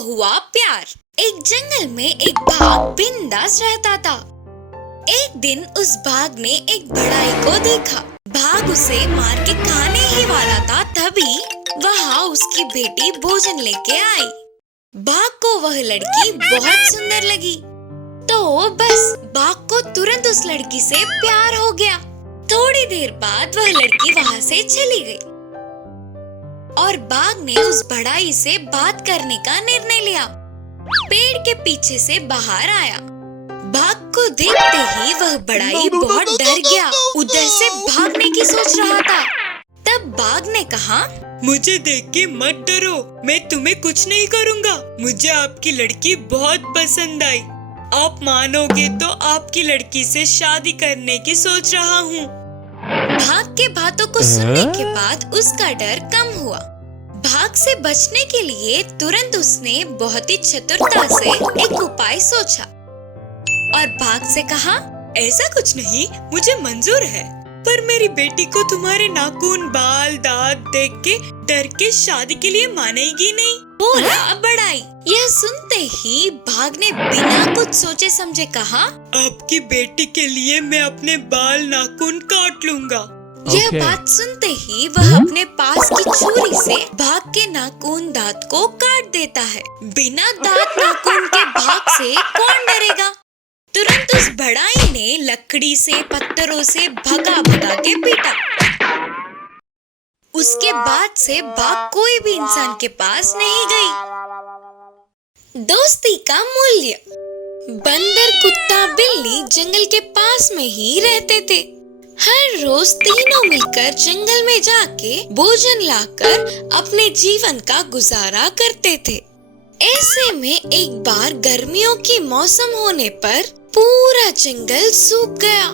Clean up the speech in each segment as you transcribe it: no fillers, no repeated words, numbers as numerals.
हुआ प्यार। एक जंगल में एक बाघ बिंदास रहता था। एक दिन उस बाघ ने एक बड़ाई को देखा। बाघ उसे मार के खाने ही वाला था, तभी वहाँ उसकी बेटी भोजन लेके आई। बाघ को वह लड़की बहुत सुंदर लगी, तो बस बाघ को तुरंत उस लड़की से प्यार हो गया। थोड़ी देर बाद वह लड़की वहाँ से चली गई और बाघ ने उस बड़ाई से बात करने का निर्णय लिया। पेड़ के पीछे से बाहर आया। बाघ को देखते ही वह बड़ाई बहुत डर गया, उधर से भागने की सोच रहा था। तब बाघ ने कहा, मुझे देख के मत डरो, मैं तुम्हें कुछ नहीं करूँगा। मुझे आपकी लड़की बहुत पसंद आई। आप मानोगे तो आपकी लड़की से शादी करने की सोच रहा हूँ। बाघ के बातों को सुनने के बाद उसका डर कम हुआ। बाघ से बचने के लिए तुरंत उसने बहुत ही चतुरता से एक उपाय सोचा और बाघ से कहा, ऐसा कुछ नहीं, मुझे मंजूर है, पर मेरी बेटी को तुम्हारे नाखून, बाल, दांत देख के डर के शादी के लिए मानेगी नहीं, बोला बड़ाई। यह सुनते ही बाघ ने बिना कुछ सोचे समझे कहा, आपकी बेटी के लिए मैं अपने बाल, नाखून काट लूँगा। यह बात सुनते ही वह अपने पास की छुरी से बाघ के नाखून, दांत को काट देता है। बिना दांत नाखून के बाघ से कौन डरेगा। तुरंत उस बड़ाई ने लकड़ी से, पत्थरों से भगा भगा के पीटा। उसके बाद से बाघ कोई भी इंसान के पास नहीं गई। दोस्ती का मूल्य। बंदर, कुत्ता, बिल्ली जंगल के पास में ही रहते थे। हर रोज तीनों मिलकर जंगल में जाके भोजन लाकर अपने जीवन का गुजारा करते थे। ऐसे में एक बार गर्मियों की मौसम होने पर पूरा जंगल सूख गया।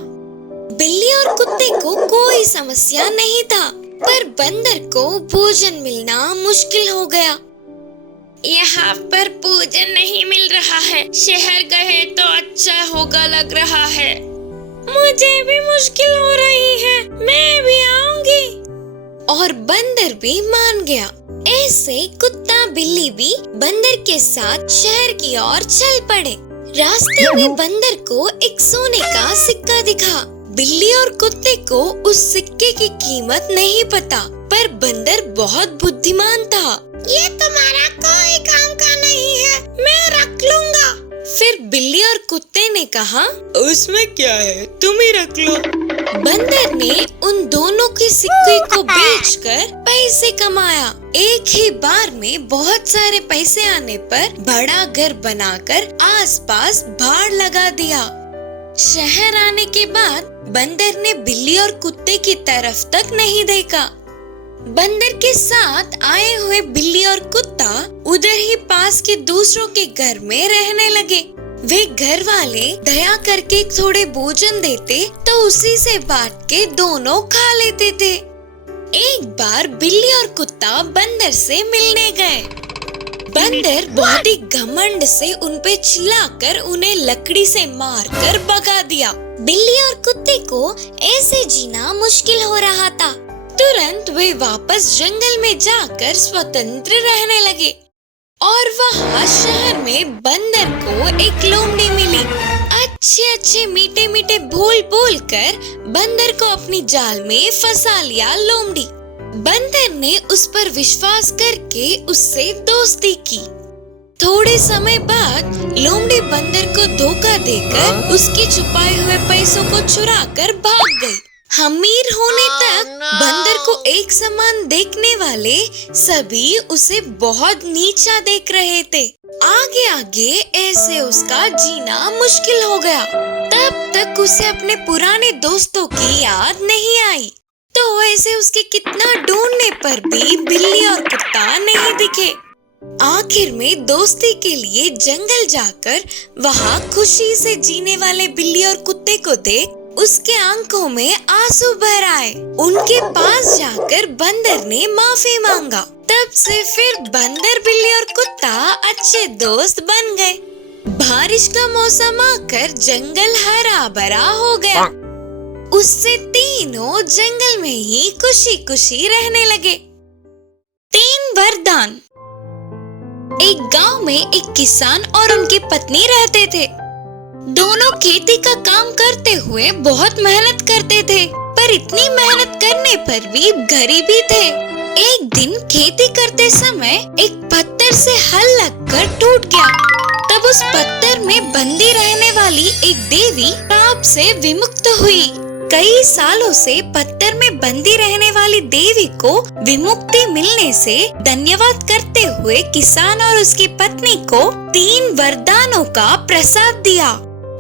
बिल्ली और कुत्ते को कोई समस्या नहीं था, पर बंदर को भोजन मिलना मुश्किल हो गया। यहाँ पर भोजन नहीं मिल रहा है, शहर गए तो अच्छा होगा लग रहा है। मुझे भी मुश्किल हो रही है, मैं भी आऊंगी। और बंदर भी मान गया। ऐसे कुत्ता, बिल्ली भी बंदर के साथ शहर की ओर चल पड़े। रास्ते में बंदर को एक सोने का सिक्का दिखा। बिल्ली और कुत्ते को उस सिक्के की कीमत नहीं पता, पर बंदर बहुत बुद्धिमान था। ये तुम्हारा कोई काम का नहीं है, मैं रख लूंगा। फिर बिल्ली और कुत्ते ने कहा, उसमें क्या है, तुम ही रख लो। बंदर ने उन दोनों के सिक्के को बेचकर पैसे कमाया। एक ही बार में बहुत सारे पैसे आने पर बड़ा घर बनाकर आसपास बाड़ लगा दिया। शहर आने के बाद बंदर ने बिल्ली और कुत्ते की तरफ तक नहीं देखा। बंदर के साथ आए हुए बिल्ली और कुत्ता उधर ही पास के दूसरों के घर में रहने लगे। वे घर वाले दया करके थोड़े भोजन देते तो उसी से बांट के दोनों खा लेते थे। एक बार बिल्ली और कुत्ता बंदर से मिलने गए। बंदर बहुत ही घमंड से उनपे चिल्लाकर उन्हें लकड़ी से मारकर भगा दिया। बिल्ली और कुत्ते को ऐसे जीना मुश्किल हो रहा था। तुरंत वे वापस जंगल में जाकर स्वतंत्र रहने लगे और वहाँ शहर में बंदर को एक लोमड़ी मिली। अच्छे अच्छे मीठे मीठे बोल बोल कर बंदर को अपनी जाल में फंसा लिया लोमड़ी। बंदर ने उस पर विश्वास करके उससे दोस्ती की। थोड़े समय बाद लोमड़ी बंदर को धोखा देकर उसके छुपाए हुए पैसों को चुराकर भाग गई। अमीर होने तक बंदर को एक समान देखने वाले सभी उसे बहुत नीचा देख रहे थे। आगे आगे ऐसे उसका जीना मुश्किल हो गया। तब तक उसे अपने पुराने दोस्तों की याद नहीं आई, तो ऐसे उसके कितना ढूंढने पर भी बिल्ली और कुत्ता नहीं दिखे। आखिर में दोस्ती के लिए जंगल जाकर वहाँ खुशी से जीने वाले बिल्ली और कुत्ते को देख उसके आंखों में आंसू भर आए। उनके पास जाकर बंदर ने माफी मांगा। तब से फिर बंदर, बिल्ली और कुत्ता अच्छे दोस्त बन गए। बारिश का मौसम आकर जंगल हरा भरा हो गया। उससे तीनों जंगल में ही खुशी खुशी रहने लगे। 3 वरदान। एक गांव में एक किसान और उनकी पत्नी रहते थे। दोनों खेती का काम करते हुए बहुत मेहनत करते थे, पर इतनी मेहनत करने पर भी गरीबी थे। एक दिन खेती करते समय एक पत्थर से हल लगकर टूट गया। तब उस पत्थर में बंदी रहने वाली एक देवी पाप से विमुक्त हुई। कई सालों से पत्थर में बंदी रहने वाली देवी को विमुक्ति मिलने से धन्यवाद करते हुए किसान और उसकी पत्नी को 3 वरदानों का प्रसाद दिया।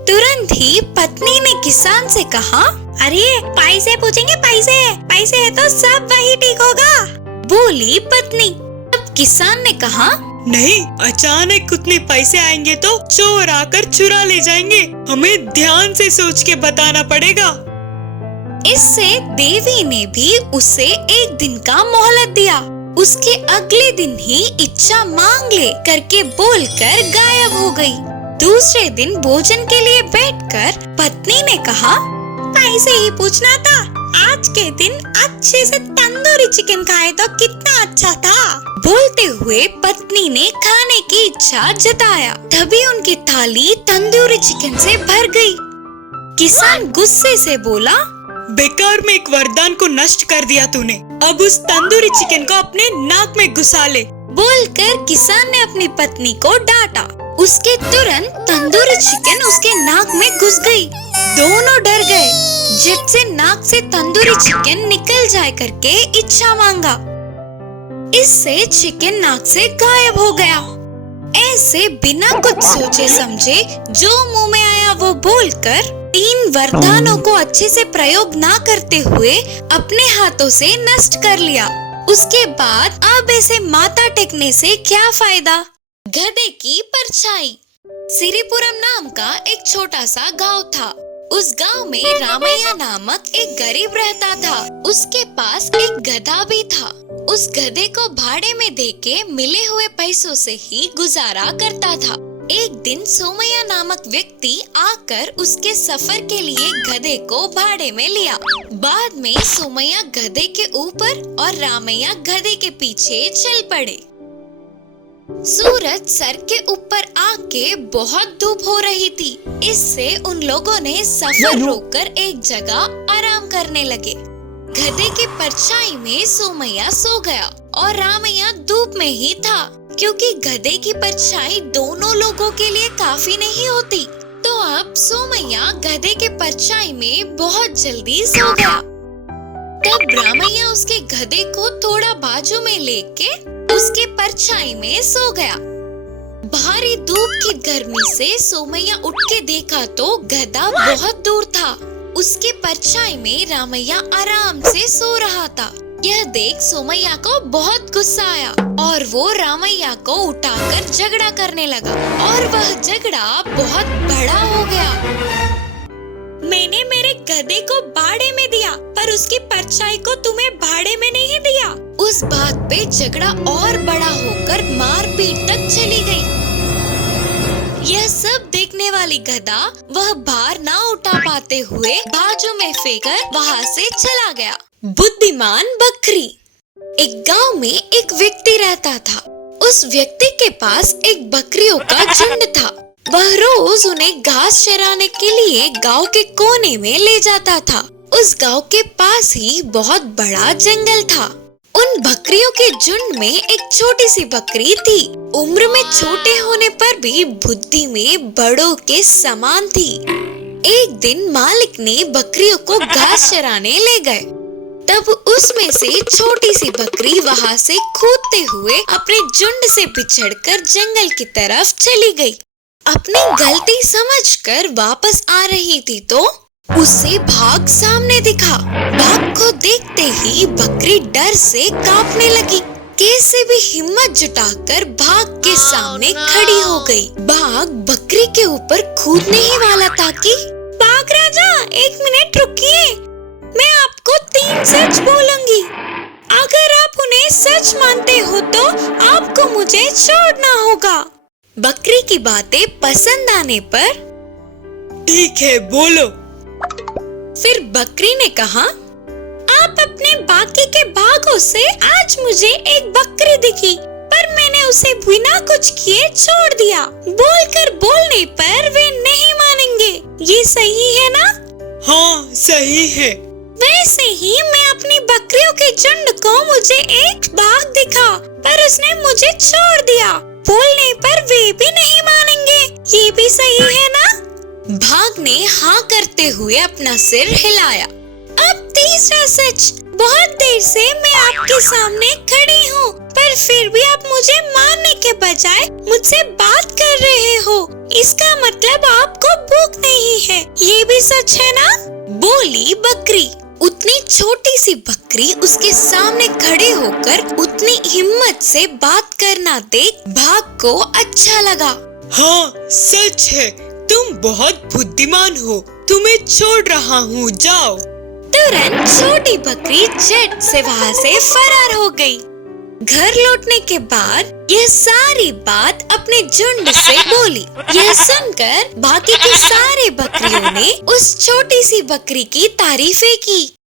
तुरंत ही पत्नी ने किसान से कहा, अरे पैसे पूछेंगे, पैसे है तो सब वही ठीक होगा, बोली पत्नी। तब किसान ने कहा, नहीं, अचानक उतने पैसे आएंगे तो चोर आकर चुरा ले जाएंगे, हमें ध्यान से सोच के बताना पड़ेगा। इससे देवी ने भी उसे 1 दिन का मोहलत दिया। उसके अगले दिन ही इच्छा मांग ले करके बोलकर गायब हो गई। दूसरे दिन भोजन के लिए बैठकर पत्नी ने कहा, पैसे ही पूछना था, आज के दिन अच्छे से तंदूरी चिकन खाए तो कितना अच्छा था। बोलते हुए पत्नी ने खाने की इच्छा जताया। तभी उनकी थाली तंदूरी चिकन से भर गई। किसान गुस्से से बोला, बेकार में एक वरदान को नष्ट कर दिया तूने, अब उस तंदूरी चिकन को अपने नाक में घुसा ले। बोलकर किसान ने अपनी पत्नी को डांटा। उसके तुरंत तंदूरी चिकन उसके नाक में घुस गई। दोनों डर गए। जब से नाक से तंदूरी चिकन निकल जाए करके इच्छा मांगा। इससे चिकन नाक से गायब हो गया। ऐसे बिना कुछ सोचे समझे जो मुंह में आया वो बोलकर 3 वरदानों को अच्छे से प्रयोग ना करते हुए अपने हाथों से नष्ट कर लिया। उसके बाद अब ऐसे माथा टेकने से क्या फायदा। गधे की परछाई। सिरिपुरम नाम का एक छोटा सा गांव था। उस गांव में रामैया नामक एक गरीब रहता था। उसके पास एक गधा भी था। उस गधे को भाड़े में देके मिले हुए पैसों से ही गुजारा करता था। एक दिन सोमैया नामक व्यक्ति आकर उसके सफर के लिए गधे को भाड़े में लिया। बाद में सोमैया गधे के ऊपर और रामैया गधे के पीछे चल पड़े। सूरज सर के ऊपर आके बहुत धूप हो रही थी। इससे उन लोगों ने सफर रोककर एक जगह आराम करने लगे। गधे की परछाई में सोमैया सो गया और रामैया धूप में ही था, क्योंकि गधे की परछाई दोनों लोगों के लिए काफी नहीं होती। तो अब सोमैया गधे के परछाई में बहुत जल्दी सो गया। तब रामैया उसके गधे को थोड़ा बाजू में लेके उसके परछाई में सो गया। भारी धूप की गर्मी से सोमैया उठ के देखा तो गधा बहुत दूर था। उसके परछाई में रामैया आराम से सो रहा था। यह देख सोमैया को बहुत गुस्सा आया और वो रामैया को उठाकर झगड़ा करने लगा और वह झगड़ा बहुत बड़ा हो गया। मैंने मेरे गधे को भाड़े में दिया, पर उसकी परछाई को तुम्हें भाड़े में नहीं दिया। उस बात पे झगड़ा और बड़ा होकर मारपीट तक चली गई। यह सब देखने वाली गधा वह भार ना उठा पाते हुए बाजू में फेंकर वहाँ से चला गया। बुद्धिमान बकरी। एक गांव में एक व्यक्ति रहता था। उस व्यक्ति के पास एक बकरियों का झुंड था। वह रोज उन्हें घास चराने के लिए गांव के कोने में ले जाता था। उस गांव के पास ही बहुत बड़ा जंगल था। उन बकरियों के झुंड में एक छोटी सी बकरी थी। उम्र में छोटे होने पर भी बुद्धि में बड़ों के समान थी। एक दिन मालिक ने बकरियों को घास चराने ले गए। तब उसमें से छोटी सी बकरी वहाँ से कूदते हुए अपने झुंड से बिछड़कर जंगल की तरफ चली गई। अपनी गलती समझकर वापस आ रही थी तो उसे भाग सामने दिखा। भाग को देखते ही बकरी डर से कांपने लगी। कैसे भी हिम्मत जुटाकर भाग के सामने खड़ी हो गई। भाग बकरी के ऊपर कूदने ही वाला था कि भाग राजा, 1 मिनट रुकिए, मैं आपको 3 सच बोलूंगी। अगर आप उन्हें सच मानते हो तो आपको मुझे छोड़ना होगा। बकरी की बातें पसंद आने पर ठीक है, बोलो। फिर बकरी ने कहा, आप अपने बाकी के भागों से आज मुझे एक बकरी दिखी पर मैंने उसे बिना कुछ किए छोड़ दिया। बोलकर बोलने पर वे नहीं मानेंगे। ये सही है ना? हाँ सही है। वैसे ही मैं अपनी बकरियों के झुंड को मुझे एक बाघ दिखा, पर उसने मुझे छोड़ दिया। बोलने पर वे भी नहीं मानेंगे। ये भी सही है ना? बाघ ने हाँ करते हुए अपना सिर हिलाया। अब तीसरा सच। बहुत देर से मैं आपके सामने खड़ी हूँ, पर फिर भी आप मुझे मारने के बजाय मुझसे बात कर रहे हो। इसका मतलब आपको भूख नहीं है। ये भी सच है ना? बोली बकरी। उतनी छोटी सी बकरी उसके सामने खड़े होकर उतनी हिम्मत से बात करना देख बाघ को अच्छा लगा। हाँ सच है, तुम बहुत बुद्धिमान हो। तुम्हें छोड़ रहा हूँ, जाओ। तुरंत छोटी बकरी झट से वहाँ से फरार हो गई। घर लौटने के बाद यह सारी बात अपने झुंड से बोली। यह सुनकर बाकी की सारी बकरियों ने उस छोटी सी बकरी की तारीफें की।